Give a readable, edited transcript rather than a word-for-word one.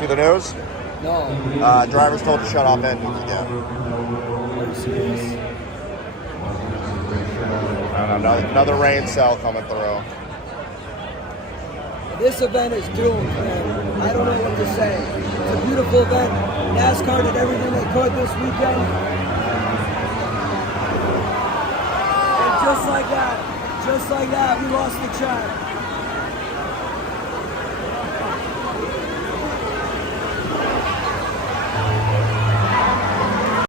See the news? No. Drivers told to shut off engines again. Are you serious? Another rain cell coming through. This event is doomed, man. I don't know what to say. It's a beautiful event. NASCAR did everything they could this weekend. And just like that, we lost the track.